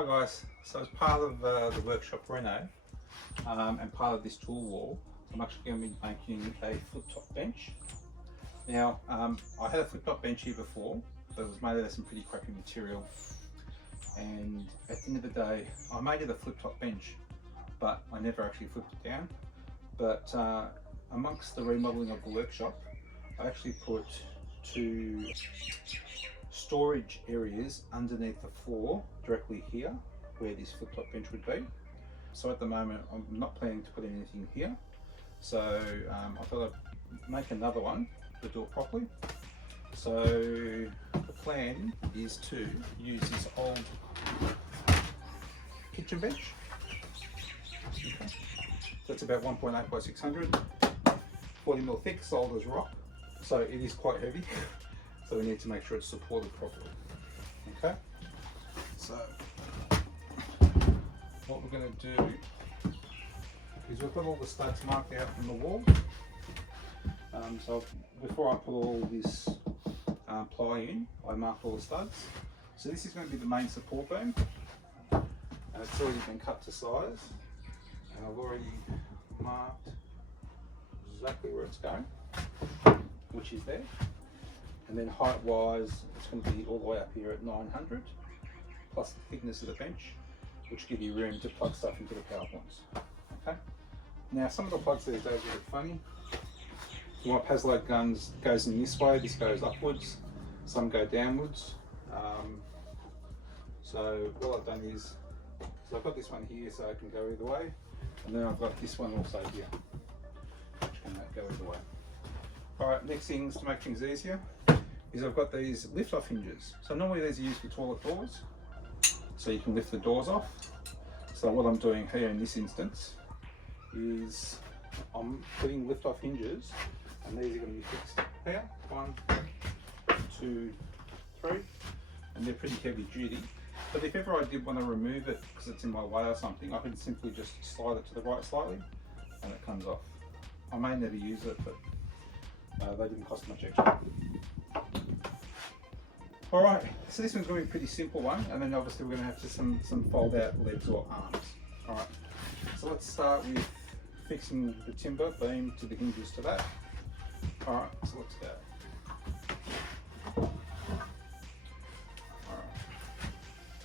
Hi guys, so as part of the workshop reno and part of this tool wall, I'm actually going to be making a flip top bench. Now I had a flip top bench here before, but it was made out of some pretty crappy material, and at the end of the day I made it a flip top bench, but I never actually flipped it down. But amongst the remodeling of the workshop, I actually put two storage areas underneath the floor directly here where this flip top bench would be. So at the moment I'm not planning to put anything here, so I thought I'd make another one to do it properly. So the plan is to use this old kitchen bench. Okay. So it's about 1.8 by 600, 40mm thick, solid as rock, so it is quite heavy. So we need to make sure it's supported properly. Okay, so what we're going to do is we've got all the studs marked out on the wall. So before I put all this ply in, I marked all the studs. So this is going to be the main support beam, and it's already been cut to size, and I've already marked exactly where it's going, which is there. And then height wise, it's going to be all the way up here at 900, plus the thickness of the bench, which give you room to plug stuff into the power points. Okay. Now some of the plugs these days are a bit funny. My Paslow guns goes in this way, this goes upwards, some go downwards. So what I've done is, so I've got this one here so I can go either way, and then I've got this one also here, which can go either way. Alright, next things to make things easier is I've got these lift off hinges. So normally these are used for toilet doors, so you can lift the doors off. So what I'm doing here in this instance is I'm putting lift off hinges, and these are going to be fixed here, 1, 2, 3, and they're pretty heavy duty. But if ever I did want to remove it because it's in my way or something, I can simply just slide it to the right slightly and it comes off. I may never use it, but they didn't cost much extra. Alright, so this one's going to be a pretty simple one, and then obviously we're going to have some fold out legs or arms. Alright, so let's start with fixing the timber beam to the hinges to that. Alright, so let's go.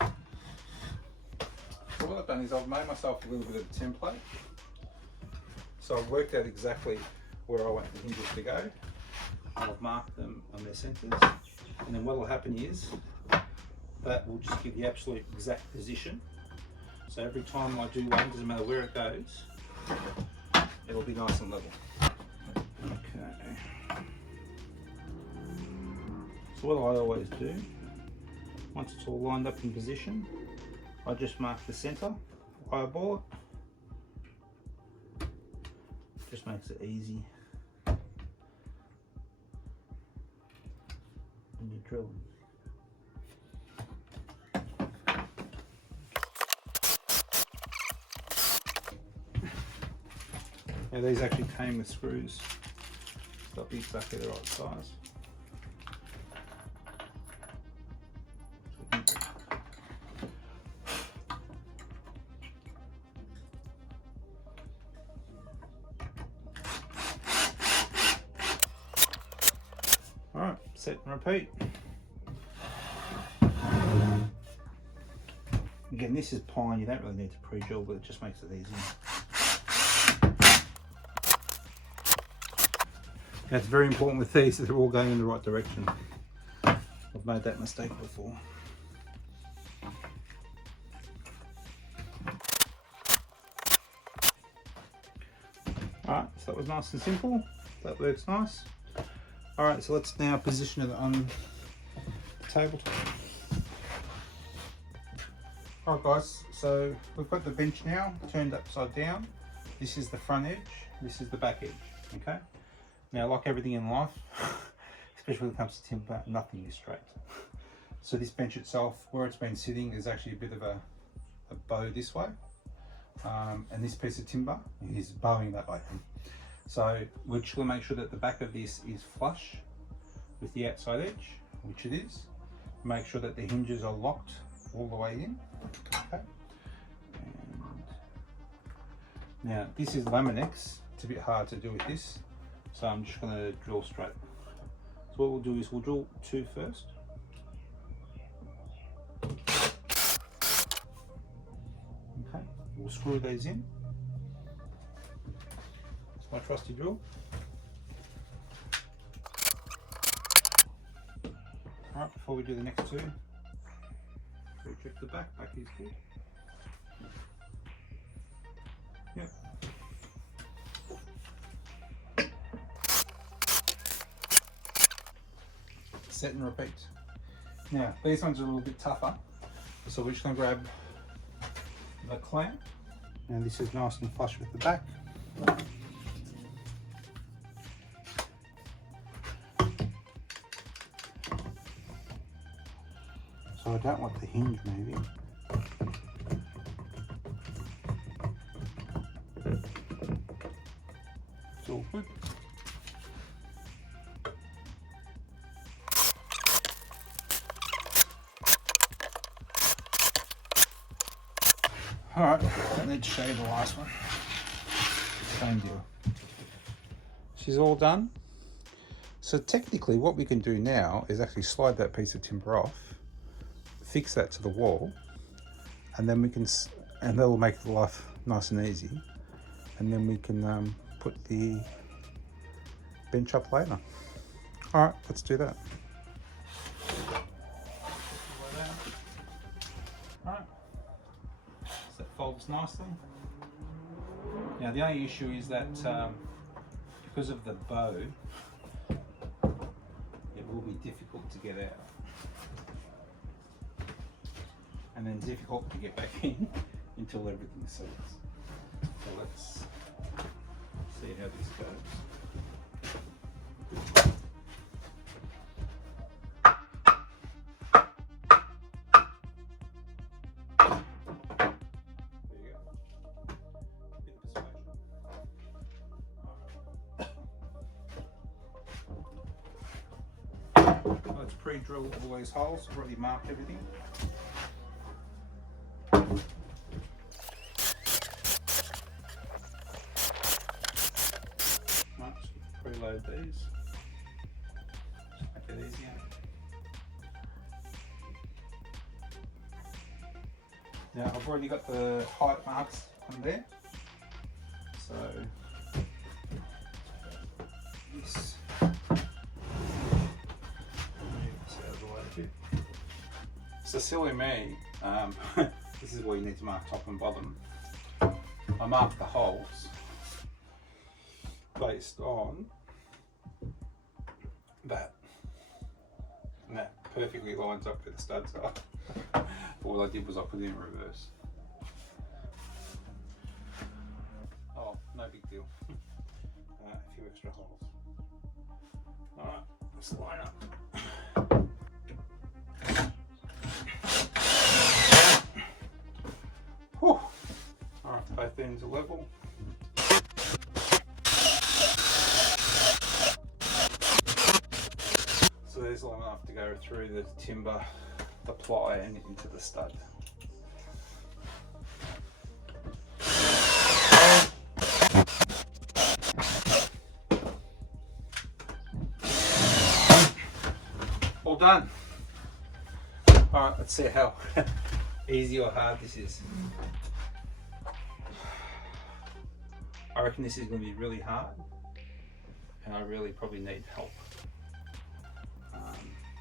Alright. So what I've done is I've made myself a little bit of a template. So I've worked out exactly where I want the hinges to go, and I've marked them on their centres, and then what will happen is that will just give the absolute exact position. So every time I do one, doesn't matter where it goes, it'll be nice and level. Okay. So what I always do, once it's all lined up in position, I just mark the centre, eyeball it. Just makes it easy when you're drilling. Now these actually came with screws, so they'll be exactly the right size. Alright, set and repeat. Again, this is pine, you don't really need to pre-drill, but it just makes it easier. Now it's very important with these that they're all going in the right direction. I've made that mistake before. Alright, so that was nice and simple. That works nice. Alright, so let's now position it on the tabletop. Alright guys, so we've got the bench now turned upside down. This is the front edge, this is the back edge, okay? Now like everything in life, especially when it comes to timber, nothing is straight. So this bench itself, where it's been sitting, is actually a bit of a bow this way. And this piece of timber is bowing that way. So we're just going to make sure that the back of this is flush with the outside edge, which it is. Make sure that the hinges are locked all the way in. Okay. And now this is Laminex. It's a bit hard to do with this, so I'm just going to drill straight. So what we'll do is we'll drill 2 first. Okay, we'll screw these in. It's my trusty drill. Alright, before we do the next 2, we'll check the back. Back is good. Yep. Set and repeat. Now, these ones are a little bit tougher, so we're just going to grab the clamp. Now this is nice and flush with the back. So I don't want the hinge moving. It's all good. Alright, I need to show you the last one. Same deal. She's all done. So technically what we can do now is actually slide that piece of timber off, fix that to the wall, and then we can, and that'll make life nice and easy, and then we can put the bench up later. Alright, let's do that. Alright. So that folds nicely. Now the only issue is that because of the bow, it will be difficult to get out. And then difficult to get back in until everything settles. So let's see how this goes. There you go. Bit of persuasion. Let's pre-drill all these holes. I've already marked everything. Preload these. Just make it easier. Now I've already got the height marks on there. So this out of the way a bit. So silly me, this is where you need to mark top and bottom. I marked the holes based on that, and that perfectly lines up where the studs are. But all I did was I put it in reverse. Oh, no big deal. A few extra holes. Alright, let's line up. Whew. Alright, both ends are level. So there's long enough to go through the timber, the ply, and into the stud. All done. Alright, let's see how easy or hard this is. I reckon this is going to be really hard, and I really probably need help.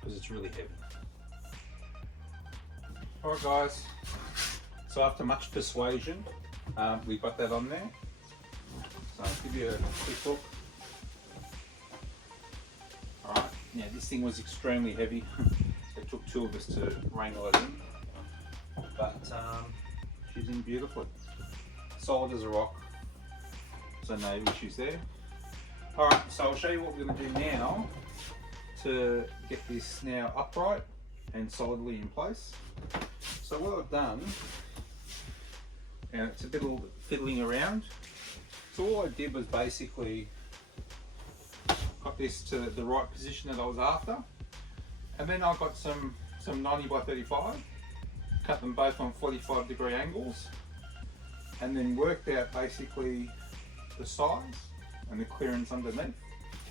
Because it's really heavy. Alright guys, so after much persuasion, we got that on there. So I'll give you a quick look. Alright, now this thing was extremely heavy. It took 2 of us to wrangle it in. But she's in beautifully. Solid as a rock, so no issues there. Alright, so I'll show you what we're going to do now to get this now upright and solidly in place. So what I've done, and it's a bit of fiddling around, so all I did was basically got this to the right position that I was after, and then I got some 90 by 35, cut them both on 45-degree angles, and then worked out basically the size and the clearance underneath.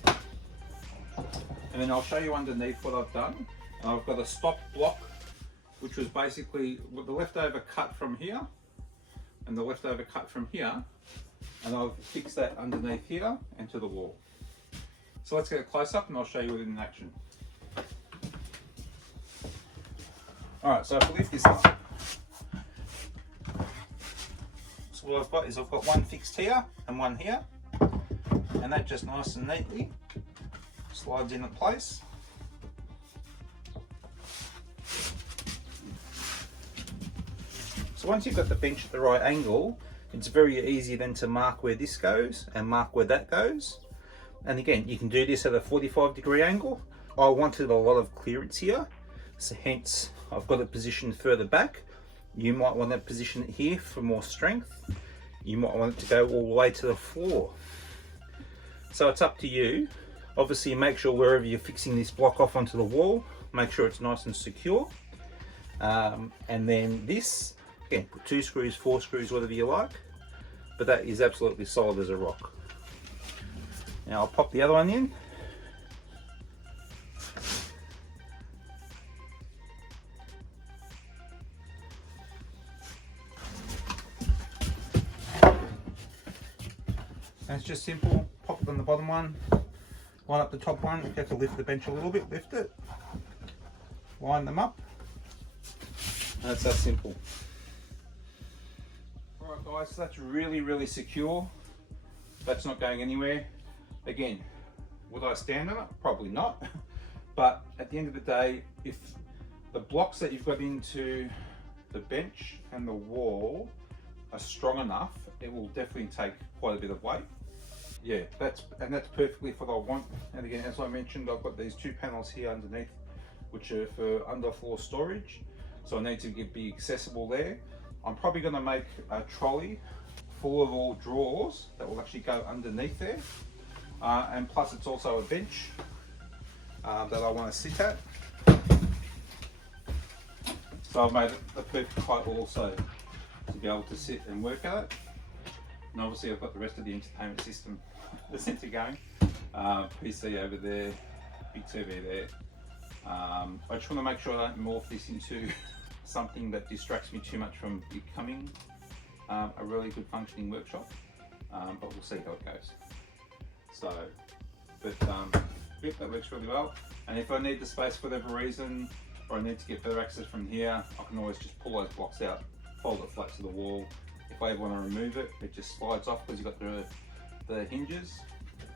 And then I'll show you underneath what I've done. And I've got a stop block, which was basically with the leftover cut from here and the leftover cut from here, and I've fixed that underneath here and to the wall. So let's get a close up and I'll show you it in action. Alright, so if we lift this up, so what I've got is I've got one fixed here and one here, and that just nice and neatly slides in place. So once you've got the bench at the right angle, it's very easy then to mark where this goes and mark where that goes. And again, you can do this at a 45-degree angle. I wanted a lot of clearance here, so hence I've got it positioned further back. You might want to position it here for more strength. You might want it to go all the way to the floor. So it's up to you. Obviously make sure wherever you're fixing this block off onto the wall, make sure it's nice and secure. And then this, again, 2 screws, 4 screws, whatever you like, but that is absolutely solid as a rock. Now I'll pop the other one in. And it's just simple, pop it on the bottom one, line up the top one. You have to lift the bench a little bit, lift it, line them up, and it's that simple. Alright guys, so that's really secure. That's not going anywhere. Again, would I stand on it? Probably not. But at the end of the day, if the blocks that you've got into the bench and the wall are strong enough, it will definitely take quite a bit of weight. Yeah, that's perfectly what I want. And again, as I mentioned, I've got these 2 panels here underneath, which are for underfloor storage. So I need to be accessible there. I'm probably going to make a trolley full of all drawers that will actually go underneath there. And plus it's also a bench that I want to sit at. So I've made it the perfect height also to be able to sit and work at it. And obviously I've got the rest of the entertainment system, the centre going. PC over there, big TV there. I just want to make sure I don't morph this into something that distracts me too much from becoming a really good functioning workshop. But we'll see how it goes. So, but yep, that works really well. And if I need the space for whatever reason, or I need to get better access from here, I can always just pull those blocks out, fold it flat to the wall. If I ever want to remove it, it just slides off because you've got the hinges,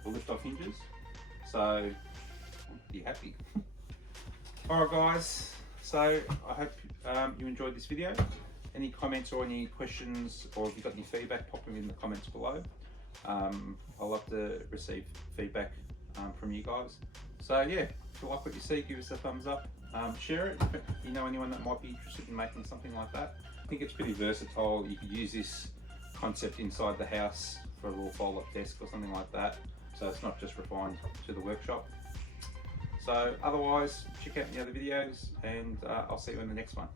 the lift off hinges. So, be happy. Alright guys, so I hope you enjoyed this video. Any comments or any questions, or if you've got any feedback, pop them in the comments below. I love to receive feedback from you guys. So yeah, if you like what you see, give us a thumbs up. Share it if you know anyone that might be interested in making something like that. I think it's pretty versatile. You could use this concept inside the house for a little fold-up desk or something like that. So it's not just refined to the workshop. So otherwise, check out the other videos, and I'll see you in the next one.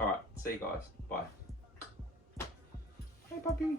Alright, see you guys. Bye. Hey puppy.